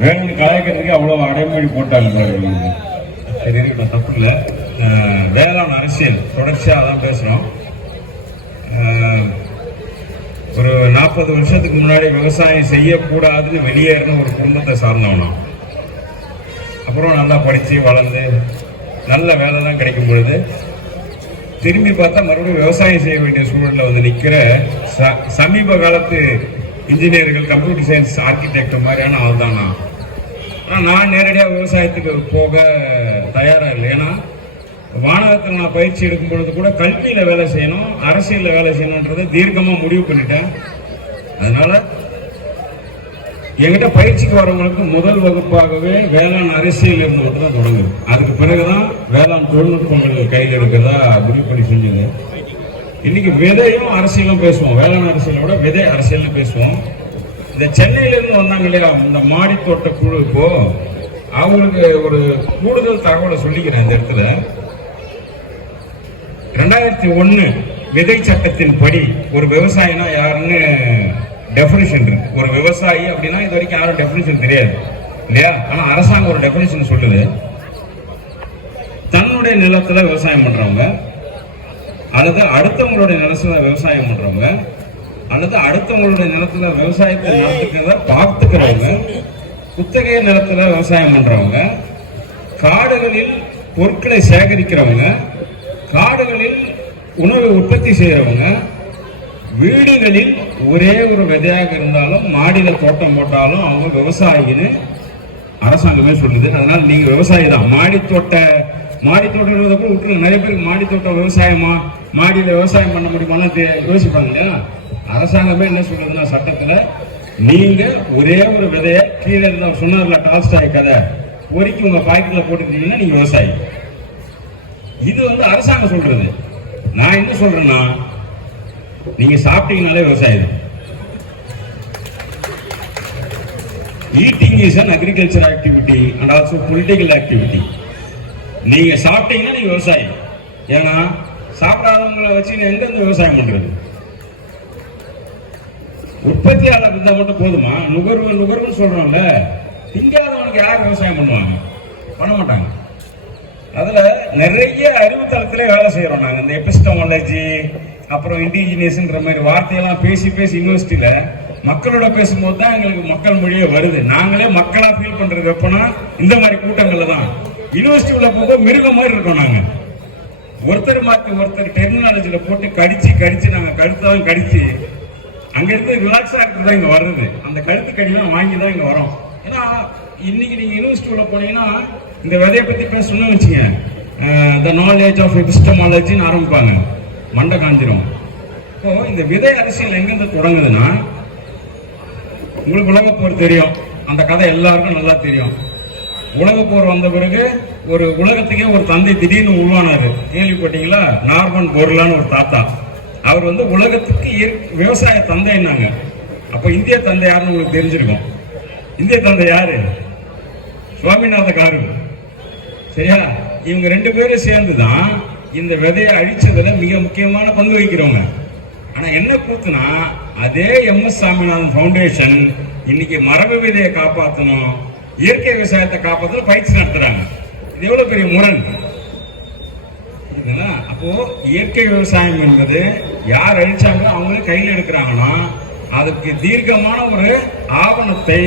வேணும்னு கலாய்க்கிறதுக்கு அவ்வளவு அடைமொழி போட்டாங்க சார் சரி தப்பு இல்லை. வேளாண் அரசியல். தொடர்ச்சியாக தான் பேசுகிறோம் ஒரு நாற்பது வருஷத்துக்கு முன்னாடி விவசாயம் செய்யக்கூடாதுன்னு வெளியேறின ஒரு குடும்பத்தை சார்ந்தவனும் அப்புறம் நல்லா படித்து வளர்ந்து நல்ல வேலை தான் கிடைக்கும் பொழுது திரும்பி பார்த்தா மறுபடியும் விவசாயம் செய்ய வேண்டிய சூழலில் வந்து நிற்கிற ச சமீப காலத்து இன்ஜினியர்கள் கம்ப்யூட்டர் சயின்ஸ் ஆர்கிடெக்ட் மாதிரியான ஆள் தான் நான் ஆனால் நான் நேரடியாக விவசாயத்துக்கு போக தயாராக இல்லை. ஏன்னா வானகத்தில் நான் பயிற்சி எடுக்கும் பொழுது கூட கல்வியில் வேலை செய்யணும் அரசியலில் வேலை செய்யணுன்றதை தீர்க்கமாக முடிவு பண்ணிட்டேன். அதனால எங்கிட்ட பயிற்சிக்கு வரவங்களுக்கு முதல் வகுப்பாகவே வேளாண் அரசியல் இருந்து மட்டும் தான் தொடங்குது. அதுக்கு பிறகுதான் வேளாண் தொழில்நுட்பங்கள் கையில் எடுக்கிறதா முடிவு பண்ணி செஞ்சது. இன்னைக்கு விதையும் அரசியலும் பேசுவோம். வேளாண் அரசியலை விட விதை அரசியல்னு பேசுவோம். இந்த சென்னையிலேருந்து வந்தாங்க இல்லையா இந்த மாடி தோட்ட குழு இப்போ அவங்களுக்கு ஒரு கூடுதல் தகவலை சொல்லிக்கிறேன் இந்த இடத்துல. ரெண்டாயிரத்தி ஒன்னு விதை சட்டத்தின் படி ஒரு விவசாயினா யாருன்னு டெஃபினிஷன் இருக்கு. ஒரு விவசாயி அப்படின்னா இது வரைக்கும் யாரும் டெஃபினிஷன் தெரியாது இல்லையா? ஆனால் அரசாங்கம் ஒரு டெஃபினிஷன் சொல்லுது. தன்னுடைய நிலத்தில் விவசாயம் பண்ணுறவங்க அல்லது அடுத்தவங்களுடைய நிலத்துல விவசாயம் பண்றவங்க அல்லது அடுத்தவங்களுடைய நிலத்துல விவசாயத்தை நடத்துக்கிறத பார்த்துக்கிறவங்க குத்தகை நிலத்துல விவசாயம் பண்றவங்க காடுகளில் பொருட்களை சேகரிக்கிறவங்க காடுகளில் உணவை உற்பத்தி செய்யறவங்க வீடுகளில் ஒரே ஒரு விதையாக இருந்தாலும் மாடியில தோட்டம் போட்டாலும் அவங்க விவசாயின்னு அரசாங்கமே சொல்லுது. அதனால நீங்க விவசாயி தான். மாடி தோட்ட மாடி தோட்டம் கூட விட்டுருங்க. நிறைய பேருக்கு மாடி தோட்டம் விவசாயமா? மாடியில் விவசாயம் பண்ண முடியுமான்னு யோசிப்பாங்க இல்லையா அரசாங்கமே என்ன சொல்றதுன்னா சட்டத்தில் நீங்க ஒரே ஒரு விதைய கீழே இருந்த சொன்னார்ல டால்ஸ்டாய் கதை. பொறுக்கி உங்க பாக்கெட்ல போட்டுக்கிட்டீங்கன்னா நீங்க விவசாயி. இது வந்து அரசாங்கம் சொல்றது. நான் என்ன சொல்றேன்னா நீங்க சாப்பிட்டீங்கனாலே விவசாயி தான். Eating is an agriculture activity and also political activity நீங்க சாப்பிட்டீங்கன்னா நீங்க விவசாயி. ஏன்னா சாப்பிடாதவங்களை வச்சு எங்கேருந்து எங்க விவசாயம் பண்றது? உற்பத்தியாளர் இருந்தா மட்டும் போதுமா? நுகர்வு நுகர்வுன்னு சொல்றோம்ல. திங்காதவனுக்கு யார் விவசாயம் பண்ணுவாங்க? பண்ண மாட்டாங்க. அதுல நிறைய அறிவுத்தளத்தில் வேலை செய்யறோம் நாங்க. இந்த எபிஸ்டமாலஜி அப்புறம் இண்டிஜினியஸ்ன்ற மாதிரி வார்த்தையெல்லாம் பேசி பேசி யூனிவர்சிட்டியில மக்களோட பேசும்போது தான் எங்களுக்கு மக்கள் மொழியே வருது. நாங்களே மக்களா ஃபீல் பண்றது எப்போனா இந்த மாதிரி கூட்டங்கள்ல தான். யூனிவர்சிட்டி உள்ள போகும்போது மிருகம் மாதிரி இருக்கோம் நாங்கள் ஒருத்தர் மாற்றி ஒருத்தர் டெர்மினாலஜில போட்டு கடிச்சு கடிச்சு நாங்கள் கழுத்தான் கடிச்சு அங்கேருந்து ரிலாக்ஸாக இருக்கிறது தான் இங்கே வர்றது. அந்த கழுத்து கடிலாம் வாங்கி தான் இங்கே வரோம் ஏன்னா இன்னைக்கு நீங்கள் யூனிவர்சிட்டி உள்ள போனீங்கன்னா இந்த விதையை பற்றி பேசணும்னு வச்சுங்க. த நாலேஜ் ஆஃப் எபிஸ்டமாலஜின்னு ஆரம்பிப்பாங்க. மண்டை காஞ்சிரும். இப்போ இந்த விதை அரசியல் எங்கேருந்து தொடங்குதுன்னா உங்களுக்கு உலகப்போர் தெரியும். அந்த கதை எல்லாருக்கும் நல்லா தெரியும். உலகப்போர் வந்த பிறகு ஒரு உலகத்துக்கே ஒரு தந்தை திடீர்னு உருவானாரு. கேள்விப்பட்டீங்களா? நார்மன் போர்லான்னு ஒரு தாத்தா. அவர் வந்து உலகத்துக்கு விவசாய தந்தைன்னாங்க. அப்ப இந்திய தந்தை யாருன்னு உங்களுக்கு தெரிஞ்சிருக்கும். இந்திய தந்தை யாரு? சுவாமிநாத காரு. சரியா? இவங்க ரெண்டு பேரும் சேர்ந்து தான் இந்த விதையை அழிச்சதுல மிக முக்கியமான பங்கு வகிக்கிறவங்க. ஆனா என்ன கூத்துனா அதே எம் எஸ் சாமிநாதன் ஃபவுண்டேஷன் இன்னைக்கு மரபு விதையை காப்பாற்றணும் இயற்கை விவசாயத்தை காப்பாற்றணும் பயிற்சி நடத்துறாங்க. இது எவ்வளவு பெரிய முரண்? அப்போ இயற்கை விவசாயம் என்பது யார் அழிச்சாங்களோ அவங்களே கையில் எடுக்கிறாங்கன்னா அதுக்கு தீர்க்கமான ஒரு ஆவணத்தை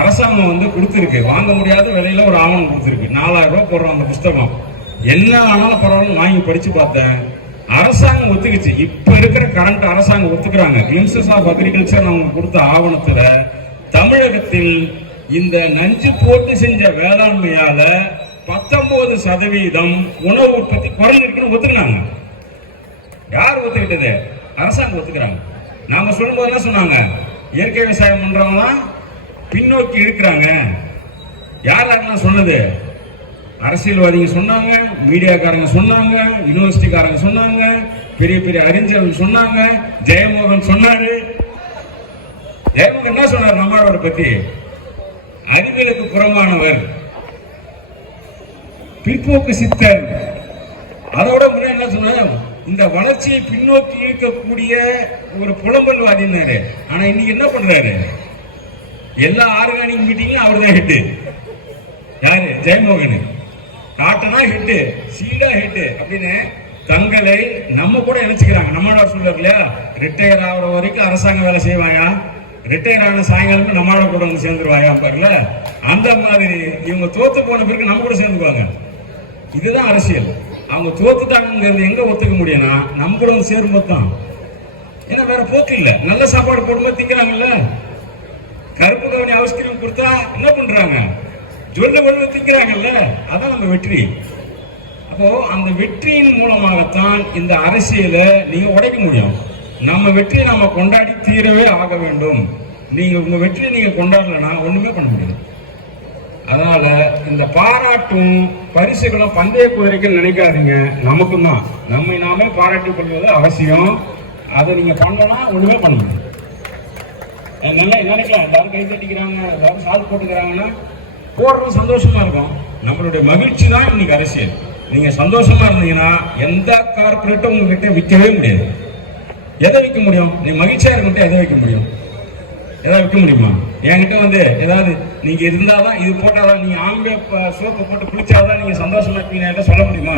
அரசாங்கம் வந்து கொடுத்துருக்கு. வாங்க முடியாத விலையில ஒரு ஆவணம் கொடுத்துருக்கு. நாலாயிரம் ரூபாய் போடுறோம் அந்த புஸ்தகம். என்ன ஆனாலும் பரவாயில்ல வாங்கி படிச்சு பார்த்தேன். அரசாங்கம் ஒத்துக்குச்சு. இப்ப இருக்கிற கரண்ட் அரசாங்கம் ஒத்துக்கிறாங்க. கிளிம்சஸ் ஆஃப் அக்ரிகல்ச்சர் அவங்க கொடுத்த ஆவணத்துல தமிழகத்தில் இந்த நஞ்சு போட்டு செஞ்ச வேளாண்மையால பத்தொன்பது சதவீதம் உணவு உற்பத்தி குறைஞ்சிருக்குன்னு ஒத்துக்கினாங்க யார் ஒத்துக்கிட்டது? அரசாங்கம் ஒத்துக்கிறாங்க. நாங்க சொல்லும் என்ன சொன்னாங்க? இயற்கை விவசாயம் பண்றவங்களாம் பின்னோக்கி இருக்கிறாங்க யார் யாரெல்லாம் சொன்னது? அரசியல்வாதிங்க சொன்னாங்க மீடியாக்காரங்க சொன்னாங்க யூனிவர்சிட்டிக்காரங்க சொன்னாங்க பெரிய பெரிய அறிஞர்கள் சொன்னாங்க ஜெயமோகன் சொன்னாரு. ஜெயமோகன் என்ன சொன்னார்? நம்மளோட பத்தி. அறிவியலுக்கு புறமானவர் பிற்போக்கு சித்தர். அதோட முன்னாடி என்ன சொன்னாரு? இந்த வளர்ச்சியை பின்னோக்கி இருக்கக்கூடிய ஒரு புலம்பல்வாதினாரு ஆனா இன்னைக்கு என்ன பண்றாரு? எல்லா ஆர்கானிக் மீட்டிங்கும் அவர் தான் ஹெட்டு யாரு? ஜெயமோகன். காட்டனா ஹிட்டு சீடா ஹிட்டு அப்படின்னு தங்களை நம்ம கூட இணைச்சுக்கிறாங்க. நம்மளோட சொல்ல இல்லையா ரிட்டையர் ஆகுற வரைக்கும் அரசாங்க வேலை செய்வாயா? ரிட்டையர் ஆன சாயங்காலமே நம்மளோட கூட வந்து சேர்ந்துருவாயா பாருல அந்த மாதிரி இவங்க தோத்து போன பிறகு நம்ம கூட சேர்ந்துக்குவாங்க. இதுதான் அரசியல். அவங்க தோத்துட்டாங்கிறது எங்க ஒத்துக்க முடியும்னா நம்மளும் சேரும்போது தான். ஏன்னா வேற போக்கு இல்லை. நல்ல சாப்பாடு போடும்போது திங்கிறாங்கல்ல? கருப்பு கவனி அவசியம் கொடுத்தா என்ன பண்றாங்க? ஜொல்ல ஒழுங்கு திங்கிறாங்கல்ல? அதான் நம்ம வெற்றி. அப்போ அந்த வெற்றியின் மூலமாகத்தான் இந்த அரசியலை நீங்க உடைக்க முடியும். நம்ம வெற்றியை நம்ம கொண்டாடி தீரவே ஆக வேண்டும். நீங்க உங்க வெற்றியை நீங்க கொண்டாடலன்னா ஒண்ணுமே பண்ண முடியாது. அதனால இந்த பாராட்டும் பரிசுகளும் பந்தய குதிரைகள் நினைக்காதீங்க. நமக்கும் தான் நம்மை நாமே பாராட்டிக் கொள்வது அவசியம். அதை நீங்க பண்ணனா ஒண்ணுமே பண்ண முடியும் நல்லா நினைக்கலாம்? எல்லாரும் கை தட்டிக்கிறாங்க எல்லாரும் சால் போட்டுக்கிறாங்கன்னா போடுறது சந்தோஷமா இருக்கும். நம்மளுடைய மகிழ்ச்சி தான் இன்னைக்கு அரசியல். நீங்க சந்தோஷமா இருந்தீங்கன்னா எந்த கார்பரேட்டும் உங்ககிட்ட விற்கவே முடியாது. எதை விற்க முடியும்? நீ மகிழ்ச்சியா இருக்கிட்ட எதை விற்க முடியும்? எதை விற்க முடியுமா? என்கிட்ட வந்து ஏதாவது நீங்க இருந்தாதான் இது போட்டாதான் நீங்க ஆம்பே சோப்பு போட்டு குளிச்சாதான் நீங்க சந்தோஷமா இருப்பீங்க. சொல்ல முடியுமா?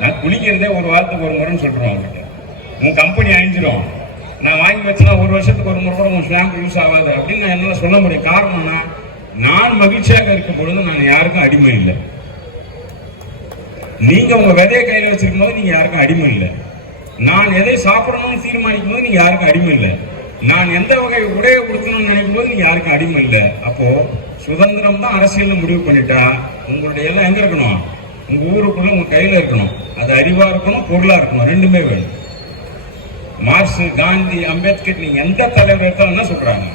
நான் குளிக்கிறதே ஒரு வாரத்துக்கு ஒரு முறைன்னு சொல்றேன் அவங்ககிட்ட. உன் கம்பெனி அழிஞ்சிரும். நான் வாங்கி வச்சா ஒரு வருஷத்துக்கு ஒரு முறை கூட உன் ஷாம்பு யூஸ் ஆகாது அப்படின்னு நான் என்னால் சொல்ல முடியும். காரணம்னா நான் மகிழ்ச்சியாக இருக்கும் பொழுது நான் யாருக்கும் அடிமை இல்லை. நீங்க உங்க விதையை கையில வச்சிருக்கும் போது நீங்க யாருக்கும் அடிமை இல்லை. நான் எதை சாப்பிடணும்னு தீர்மானிக்கும் போது நீங்க யாருக்கும் அடிமை இல்லை. நான் எந்த வகை உடையை கொடுக்கணும்னு நினைக்கும் போது நீங்க யாருக்கும் அடிமை இல்லை. அப்போ சுதந்திரம் தான் அரசியல் முடிவு பண்ணிட்டா உங்களுடைய எல்லாம் எங்க இருக்கணும்? உங்க ஊருக்குள்ள உங்க கையில இருக்கணும். அது அறிவா இருக்கணும் பொருளா இருக்கணும். ரெண்டுமே வேணும். மார்க்ஸ் காந்தி அம்பேத்கர் நீங்க எந்த தலைவர் எடுத்தாலும் என்ன சொல்றாங்க?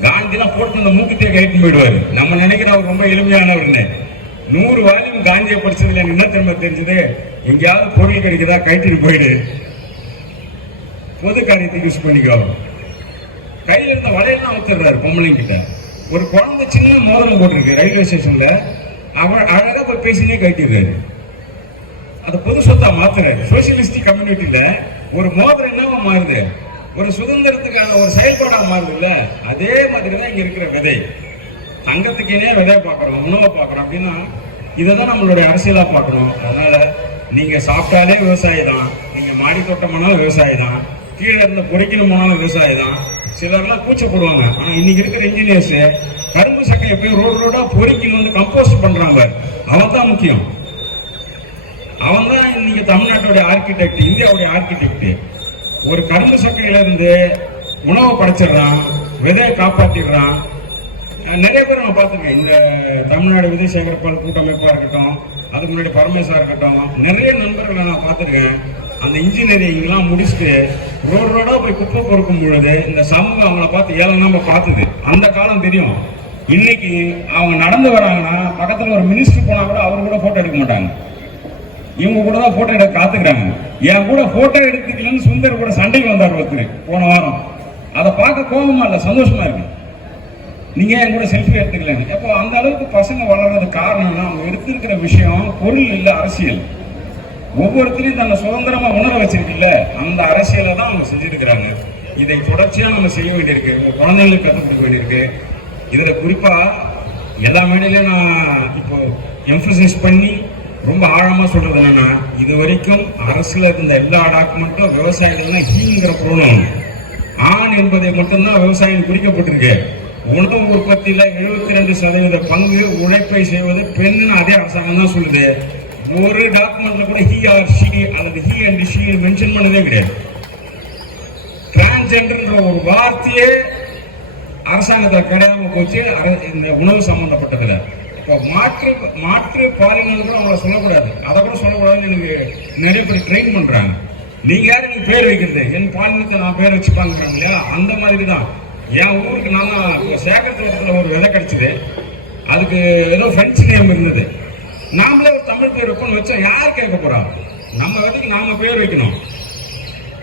காந்திலாம் போட்டு இந்த மூக்குத்தியை கைட்டு போயிடுவாரு. நம்ம நினைக்கிற அவர் ரொம்ப எளிமையானவர்னு நூறு வாரியும் காந்தியை படிச்சதுல எனக்கு என்ன திரும்ப தெரிஞ்சது? எங்கேயாவது பொருள் கிடைக்குதா? கைட்டு போயிடு. பொது காரியத்தை யூஸ் பண்ணிக்கோ. கையில் இருந்த வலையெல்லாம் வச்சிடுறாரு பொம்பளைங்க கிட்ட. ஒரு குழந்தை சின்ன மோதிரம் போட்டிருக்கு ரயில்வே ஸ்டேஷன்ல. அவர் அழகா போய் பேசினே கட்டிடுறாரு அது பொது சொத்தா மாத்துறாரு. சோசியலிஸ்டிக் கம்யூனிட்டியில ஒரு மோதிரம் என்னவா மாறுது? ஒரு சுதந்திரத்துக்கான ஒரு செயல்பாடா மாறுது இல்ல? அதே மாதிரி தான் இங்க இருக்கிற விதை. தங்கத்துக்கு விதையை விதைய பார்க்கறோம் உணவை பார்க்கறோம் அப்படின்னா இதை தான் நம்மளுடைய அரசியலா பார்க்கணும். அதனால நீங்க சாப்பிட்டாலே விவசாயி தான் நீங்க மாடி தோட்டமானாலும் விவசாயி தான் கீழே இருந்த குறைக்கணும் போனாலும் விவசாயி தான். சிலர்லாம் கூச்சப்படுவாங்க. ஆனா இன்னைக்கு இருக்கிற இன்ஜினியர்ஸ் கரும்பு சக்கையை போய் ரோடு ரோடா பொறிக்கணும் வந்து கம்போஸ்ட் பண்றாங்க. அவன் தான் முக்கியம். அவன் தான் இன்னைக்கு தமிழ்நாட்டுடைய ஆர்கிடெக்ட் இந்தியாவுடைய ஆர்கிடெக்ட் ஒரு கரும்பு சக்கையில இருந்து உணவை படைச்சிடுறான் விதையை காப்பாற்றிடுறான் நிறைய பேர் நான் பார்த்துருக்கேன். இந்த தமிழ்நாடு விதை சேகரிப்பாளர் கூட்டமைப்பாக இருக்கட்டும் அதுக்கு முன்னாடி பரமேசா இருக்கட்டும் நிறைய நண்பர்களை நான் பார்த்துருக்கேன். அந்த இன்ஜினியரிங்லாம் முடிச்சுட்டு ரோடு ரோடாக போய் குப்பை பொறுக்கும் பொழுது இந்த சமூகம் அவங்கள பார்த்து ஏழனாம பார்த்துது. அந்த காலம் தெரியும். இன்னைக்கு அவங்க நடந்து வராங்கன்னா பக்கத்தில் ஒரு மினிஸ்டர் போனால் கூட அவர் கூட ஃபோட்டோ எடுக்க மாட்டாங்க. இவங்க கூட தான் ஃபோட்டோ எடுக்க காத்துக்கிறாங்க. என் கூட ஃபோட்டோ எடுத்துக்கலன்னு சுந்தர் கூட சண்டைக்கு வந்தார் ஒருத்தர் போன வாரம். அதை பார்க்க கோபமா இல்லை சந்தோஷமா இருக்கு. நீங்க என் கூட செல்ஃபி எடுத்துக்கலங்க அப்போ அந்த அளவுக்கு பசங்க வளர்றது காரணம்னா அவங்க எடுத்திருக்கிற விஷயம் பொருள் இல்லை அரசியல். ஒவ்வொருத்தரையும் தன்னை சுதந்திரமா உணர வச்சிருக்குல்ல அந்த அரசியலை தான் அவங்க செஞ்சிருக்கிறாங்க. இதை தொடர்ச்சியா நம்ம செய்ய வேண்டியிருக்கு. உங்க குழந்தைங்களுக்கு கற்றுக் கொடுக்க வேண்டியிருக்கு. இதுல குறிப்பா எல்லா மேடையிலும் நான் இப்போ எம்பசைஸ் பண்ணி ரொம்ப ஆழமா சொல்றது என்னன்னா இது வரைக்கும் அரசுல இருந்த எல்லா டாக்குமெண்ட்டும் விவசாயிகள்னா ஹீங்கிற புரோணம் ஆண் என்பதை மட்டும்தான் விவசாயம் குறிக்கப்பட்டிருக்கு. உணவு உற்பத்தியில எழுபத்தி ரெண்டு சதவீத பங்கு உழைப்பை செய்வது பெண்ணுன்னு அதே அரசாங்கம் தான் சொல்லுது. ஒரு டாக்குமெண்ட்ல கூட ஹி ஆர் ஷி அல்லது ஹி அண்ட் ஷி மென்ஷன் பண்ணதே கிடையாது. டிரான்ஸ்ஜெண்டர்ன்ற ஒரு வார்த்தையே அரசாங்கத்தில் கிடையாம போச்சு. இந்த உணவு சம்பந்தப்பட்டதுல. இப்போ மாற்று மாற்று பாலினல் கூட அவங்கள சொல்லக்கூடாது. அதை கூட சொல்லக்கூடாதுன்னு எனக்கு நிறைய பேர் ட்ரெயின் பண்றாங்க. நீங்க யாரும் நீங்க பேர் வைக்கிறது. என் பாலினத்தை நான் பேர் வச்சுப்பாங்கிறாங்க இல்லையா? அந்த மாதிரி தான். என் ஊருக்கு நான் இப்போ ஒரு விதை கிடைச்சது. அதுக்கு ஏதோ ஃப்ரெண்ட்ஸ் நேம் இருந்தது. நாமளே ஒரு தமிழ் பேர் வைப்போம்னு வச்சா யார் கேட்க போறா? நம்ம வீட்டுக்கு நாம பேர் வைக்கணும்.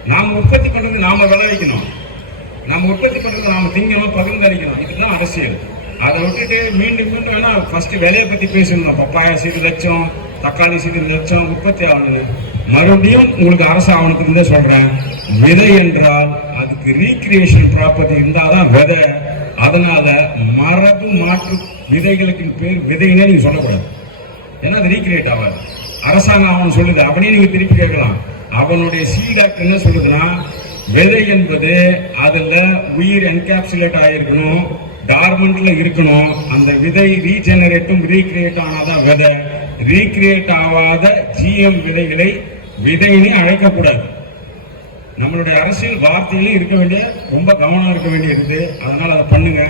நாம உற்பத்தி பண்றது நாம விளைவிக்கணும். நம்ம உற்பத்தி பண்றது நாம திங்கணும் பகிர்ந்தளிக்கணும். இதுதான் அரசியல். அதை விட்டுட்டு மீண்டும் மீண்டும் வேணா ஃபர்ஸ்ட் விலையை பத்தி பேசணும். பப்பாயா சீடு லட்சம் தக்காளி சீடு லட்சம் உற்பத்தி ஆகணும் மறுபடியும் உங்களுக்கு அரசு ஆவணத்துக்கு இருந்தே சொல்றேன். விதை என்றால் அதுக்கு ரீக்ரியேஷன் ப்ராப்பர்ட்டி இருந்தாதான் விதை. அதனால மரபு மாற்று விதைகளுக்கு பேர் விதைன்னே நீங்க சொல்லக்கூடாது. ஏன்னா அது ரீக்ரியேட் ஆகாது அரசாங்கம் அவன் சொல்லுது அப்படியே நீங்க திருப்பி கேட்கலாம். அவனுடைய சீடாக்ட் என்ன சொல்லுதுன்னா விதை என்பது அதுல உயிர் என்கேப்சுலேட் ஆயிருக்கணும் டார்மெண்ட்ல இருக்கணும். அந்த விதை ரீஜெனரேட்டும் ரீக்ரியேட் ஆனாதான் விதை. ரீக்ரியேட் ஆகாத ஜிஎம் விதைகளை விதைன்னு அழைக்கக்கூடாது. நம்மளுடைய அரசியல் வார்த்தையிலும் இருக்க வேண்டிய ரொம்ப கவனம் இருக்க வேண்டியது அதனால அதை பண்ணுங்க.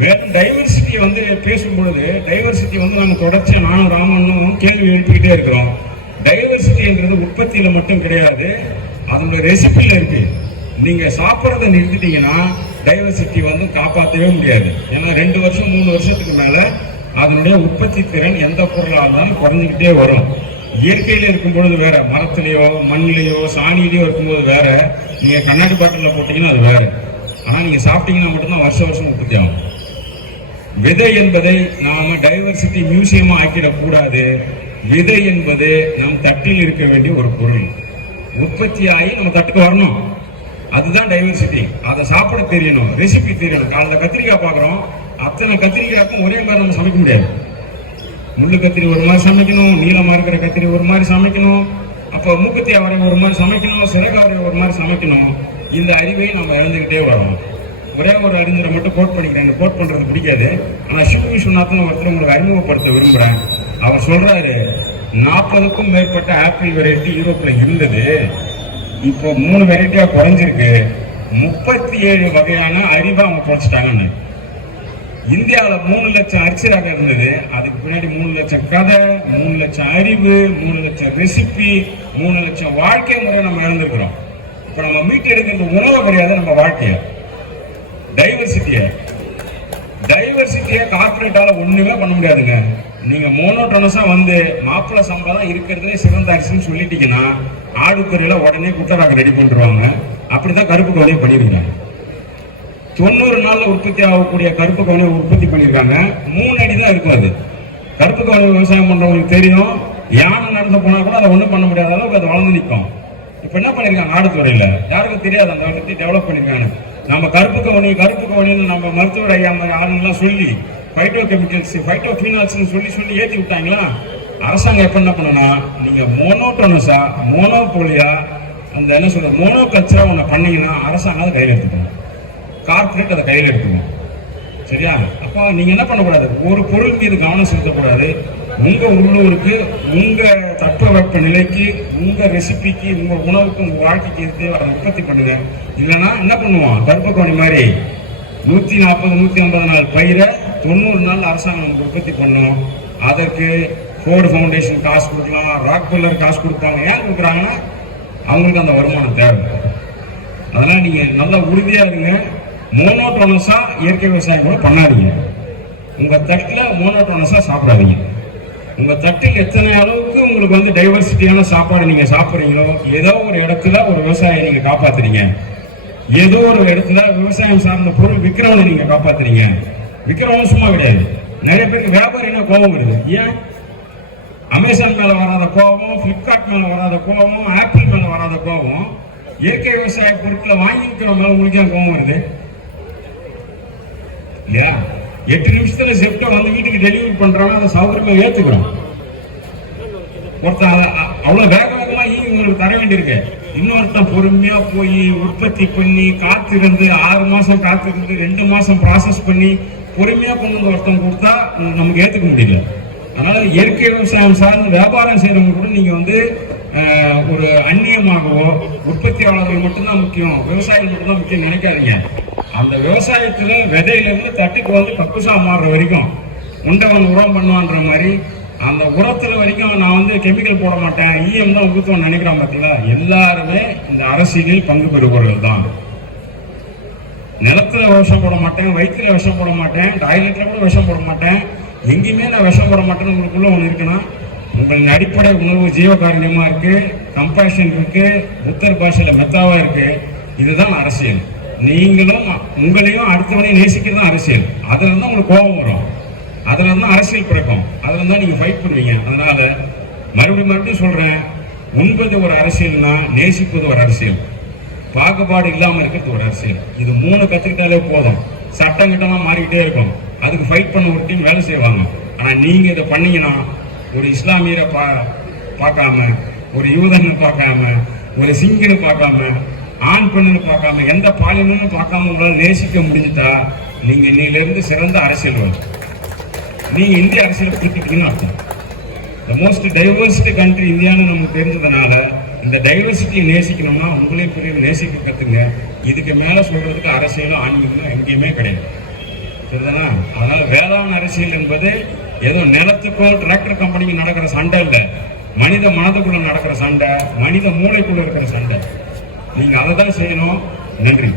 வேற டைவர்சிட்டி வந்து பேசும்பொழுது டைவர்சிட்டி வந்து நாங்கள் தொடர்ச்சியாக நானும் ராமனும் கேள்வி எழுப்பிக்கிட்டே இருக்கிறோம். டைவர்சிட்டின்றது உற்பத்தியில் மட்டும் கிடையாது அதனுடைய ரெசிபியில் இருக்கு. நீங்கள் சாப்பிட்றத நிறுத்திட்டீங்கன்னா டைவர்சிட்டி வந்து காப்பாற்றவே முடியாது. ஏன்னா ரெண்டு வருஷம் மூணு வருஷத்துக்கு மேலே அதனுடைய உற்பத்தி திறன் எந்த பொருளாக இருந்தாலும் குறைஞ்சிக்கிட்டே வரும். இயற்கையில இருக்கும் பொழுது வேற மரத்திலேயோ மண்ணிலேயோ சாணியிலேயோ இருக்கும்போது வேற நீங்க கண்ணாடி பாட்டில போட்டீங்கன்னா அது வேற. ஆனா நீங்க சாப்பிட்டீங்கன்னா மட்டும்தான் வருஷம் வருஷம் உற்பத்தி ஆகும். விதை என்பதை நாம டைவர்சிட்டி மியூசியமா ஆக்கிடக்கூடாது. விதை என்பது நம் தட்டில் இருக்க வேண்டிய ஒரு பொருள். உற்பத்தி ஆகி நம்ம தட்டுக்கு வரணும். அதுதான் டைவர்சிட்டி அதை சாப்பிட தெரியணும். ரெசிபி தெரியணும். காலைல கத்திரிக்காய் பார்க்குறோம். அத்தனை கத்திரிக்காய்க்கும் ஒரே மாதிரி நம்ம சமைக்க முடியாது. முள்ளு கத்திரி ஒரு மாதிரி சமைக்கணும். நீளமா இருக்கிற கத்திரி ஒரு மாதிரி சமைக்கணும். அப்போ மூக்கத்தி அவரை ஒரு மாதிரி சமைக்கணும். சிறகு அவரை ஒரு மாதிரி சமைக்கணும். இந்த அறிவை நம்ம இழந்துகிட்டே வரோம் ஒரே ஒரு அறிஞரை மட்டும் கோட் பண்ணிக்கிறேன். கோட் பண்றது பிடிக்காது. ஆனா சிவ விஸ்வநாதன் ஒருத்தர் உங்களுக்கு அறிமுகப்படுத்த விரும்புறேன். அவர் சொல்றாரு நாற்பதுக்கும் மேற்பட்ட ஆப்பிள் வெரைட்டி யூரோப்ல இருந்தது. இப்போ மூணு வெரைட்டியா குறைஞ்சிருக்கு. முப்பத்தி ஏழு வகையான அறிவை அவங்க குறைச்சிட்டாங்கன்னு இந்தியாவில் மூணு லட்சம் அரிசி ரகம் இருந்தது. அதுக்கு பின்னாடி மூணு லட்சம் கதை மூணு லட்சம் அறிவு மூணு லட்சம் ரெசிபி மூணு லட்சம் வாழ்க்கை முறை நம்ம இழந்திருக்கிறோம். இப்போ நம்ம மீட்டு எடுக்கிறது உணவு கிடையாது நம்ம வாழ்க்கையை? டைவர்சிட்டியை டைவர்சிட்டியை கார்பரேட்டால ஒண்ணுமே பண்ண முடியாதுங்க. நீங்க மோனோட்டோனஸா வந்து மாப்பிள்ளை சம்பளம் இருக்கிறதுலே சிறந்த அரிசின்னு சொல்லிட்டீங்கன்னா ஆடுத்துறையில உடனே குட்டராக ரெடி பண்ணிடுவாங்க அப்படிதான் கருப்பு கவலையும் பண்ணிருக்காங்க. தொண்ணூறு நாள்ல உற்பத்தி ஆகக்கூடிய கருப்பு கவனை உற்பத்தி பண்ணியிருக்காங்க மூணு அடி தான் இருக்கும் அது. கருப்பு கவலை விவசாயம் பண்றவங்களுக்கு தெரியும். யானை நடந்து போனா கூட அதை ஒண்ணும் பண்ண முடியாத அளவுக்கு அது வளர்ந்து நிற்கும். இப்ப என்ன பண்ணிருக்காங்க ஆடுதுறையில யாருக்கும் தெரியாது அந்த பத்தி டெவலப் பண்ணிருக்காங்க நம்ம கருப்பு கவனி கருப்பு கவனின்னு நம்ம மருத்துவர் ஐயா மாதிரி ஆளுங்கெல்லாம் சொல்லி ஃபைட்டோ கெமிக்கல்ஸ் ஃபைட்டோ ஃபீனால்ஸ்னு சொல்லி சொல்லி ஏற்றி விட்டாங்களா? அரசாங்கம் எப்ப என்ன பண்ணுன்னா நீங்க மோனோட்டோனஸா மோனோபோலியா அந்த என்ன சொல்ற மோனோ கல்ச்சரா ஒண்ணு பண்ணீங்கன்னா அரசாங்கம் அதை கையில் எடுத்துக்கணும் கார்ப்பரேட் அதை கையில் எடுத்துக்கணும் சரியா? அப்போ நீங்க என்ன பண்ணக்கூடாது? ஒரு பொருள் மீது கவனம் செலுத்தக்கூடாது. உங்க உள்ளூருக்கு உங்க தட்பவெப்ப நிலைக்கு உங்க ரெசிபிக்கு உங்க உணவுக்கு உங்க வாழ்க்கைக்கு இருந்து அதை உற்பத்தி பண்ணுங்க. இல்லைன்னா என்ன பண்ணுவோம்? கருப்பக்கோணி மாதிரி. நூத்தி நாற்பது நூத்தி ஐம்பது நாள் பயிரை தொண்ணூறு நாள் அரசாங்கம் நமக்கு உற்பத்தி பண்ணும். அதற்கு ஃபோர்டு ஃபவுண்டேஷன் காசு கொடுக்கலாம் ராக் பில்லர் காசு கொடுப்பாங்க. ஏன் கொடுக்குறாங்கன்னா அவங்களுக்கு அந்த வருமானம் தேவை. அதெல்லாம் நீங்க நல்லா உறுதியா இருங்க. மோனோட்டோனஸா இயற்கை விவசாயம் கூட பண்ணாதீங்க. உங்க தட்டில் மோனோட்டோனஸா சாப்பிடாதீங்க. உங்க தட்டில் எத்தனை அளவுக்கு உங்களுக்கு வந்து டைவர்சிட்டியான சாப்பாடு நீங்க சாப்பிட்றீங்களோ ஏதோ ஒரு இடத்துல ஒரு விவசாயியை நீங்க காப்பாத்துறீங்க. ஏதோ ஒரு இடத்துல விவசாயம் சார்ந்த பொருள் விற்கிறவனை நீங்க காப்பாத்துறீங்க. விற்கிறவனும் சும்மா கிடையாது. நிறைய பேருக்கு வியாபாரினா கோபம் வருது. ஏன்? அமேசான் மேல வராத கோபம் பிளிப்கார்ட் மேல வராத கோபம் ஆப்பிள் மேல வராத கோபம். இயற்கை விவசாய பொருட்களை வாங்கிக்கிற மேல உங்களுக்கு ஏன் கோபம் வருது. இல்லையா? எட்டு நிமிஷத்துல ஜெப்டோ வந்து வீட்டுக்கு டெலிவரி பண்றாங்க அதை சௌகரியமா ஏத்துக்கிறோம் ஒருத்தன் அவ்வளவு வேக வேகமா இவங்களுக்கு உங்களுக்கு தர வேண்டியிருக்கு. இன்னொருத்தன் பொறுமையா போய் உற்பத்தி பண்ணி காத்திருந்து ஆறு மாசம் காத்திருந்து ரெண்டு மாசம் ப்ராசஸ் பண்ணி பொறுமையா கொண்டு வந்து ஒருத்தன் கொடுத்தா நமக்கு ஏத்துக்க முடியல. அதனால இயற்கை விவசாயம் சார்ந்து வியாபாரம் செய்யறவங்க கூட நீங்க வந்து ஒரு அந்நியமாகவோ உற்பத்தியாளர்கள் மட்டும்தான் முக்கியம் விவசாயிகள் மட்டும்தான் முக்கியம் நினைக்காதீங்க. அந்த விவசாயத்துல விதையில இருந்து தட்டுக்கு வந்து கக்குசா மாறுற வரைக்கும் உண்டவன் உரம் பண்ணுவான்ற மாதிரி அந்த உரத்துல வரைக்கும் நான் வந்து கெமிக்கல் போட மாட்டேன் ஈஎம் தான் ஊத்துவேன் நினைக்கிறான் பார்த்தீங்களா எல்லாருமே இந்த அரசியலில் பங்கு பெறுபவர்கள் தான். நிலத்துல விஷம் போட மாட்டேன் வயிற்றுல விஷம் போட மாட்டேன் டாய்லெட்ல கூட விஷம் போட மாட்டேன். எங்கேயுமே நான் விஷம் போட மாட்டேன்னு உங்களுக்குள்ள ஒன்று இருக்குன்னா உங்களின் அடிப்படை உணர்வு ஜீவகாருண்யமா இருக்கு கம்பேஷன் இருக்கு புத்தர் பாஷையில மெத்தாவா இருக்கு இதுதான் அரசியல். நீங்களும் உங்களையும் அடுத்தவனையும் நேசிக்கிறது தான் அரசியல். அதுல தான் உங்களுக்கு கோபம் வரும். அதுல தான் அரசியல் பிறக்கும். அதுல தான் நீங்க ஃபைட் பண்ணுவீங்க. அதனால மறுபடியும் மறுபடியும் சொல்றேன் உண்பது ஒரு அரசியல்னா நேசிப்பது ஒரு அரசியல். பாகுபாடு இல்லாம இருக்கிறது ஒரு அரசியல். இது மூணு கத்துக்கிட்டாலே போதும். சட்டம் கிட்டலாம் மாறிக்கிட்டே இருக்கும். அதுக்கு ஃபைட் பண்ண ஒரு டீம் வேலை செய்வாங்க. ஆனா நீங்க இதை பண்ணீங்கன்னா ஒரு இஸ்லாமியரை பா பார்க்காம ஒரு யூதனை பார்க்காம ஒரு சிங்கனை பார்க்காம ஆண் பெண்ணுன்னு பார்க்காம எந்த பாலினம்னு பார்க்காம உங்களால் நேசிக்க முடிஞ்சுட்டா நீங்க இன்னிலிருந்து சிறந்த அரசியல்வாதி. நீங்க இந்திய அரசியலை புரிஞ்சுட்டீங்கன்னு அர்த்தம். த மோஸ்ட் டைவர்சிட்டி கண்ட்ரி இந்தியான்னு நமக்கு தெரிஞ்சதுனால இந்த டைவர்சிட்டியை நேசிக்கணும்னா உங்களே புரிய நேசிக்க கத்துங்க. இதுக்கு மேல சொல்றதுக்கு அரசியலும் ஆன்மீகமும் எங்கேயுமே கிடையாது. சரிதானா? அதனால வேளாண் அரசியல் என்பது ஏதோ நிலத்துக்கோ டிராக்டர் கம்பெனிக்கு நடக்கிற சண்டை இல்லை. மனித மனதுக்குள்ள நடக்கிற சண்டை மனித மூளைக்குள்ள இருக்கிற சண்டை. நீங்க அதை தான் செய்யணும். நன்றி.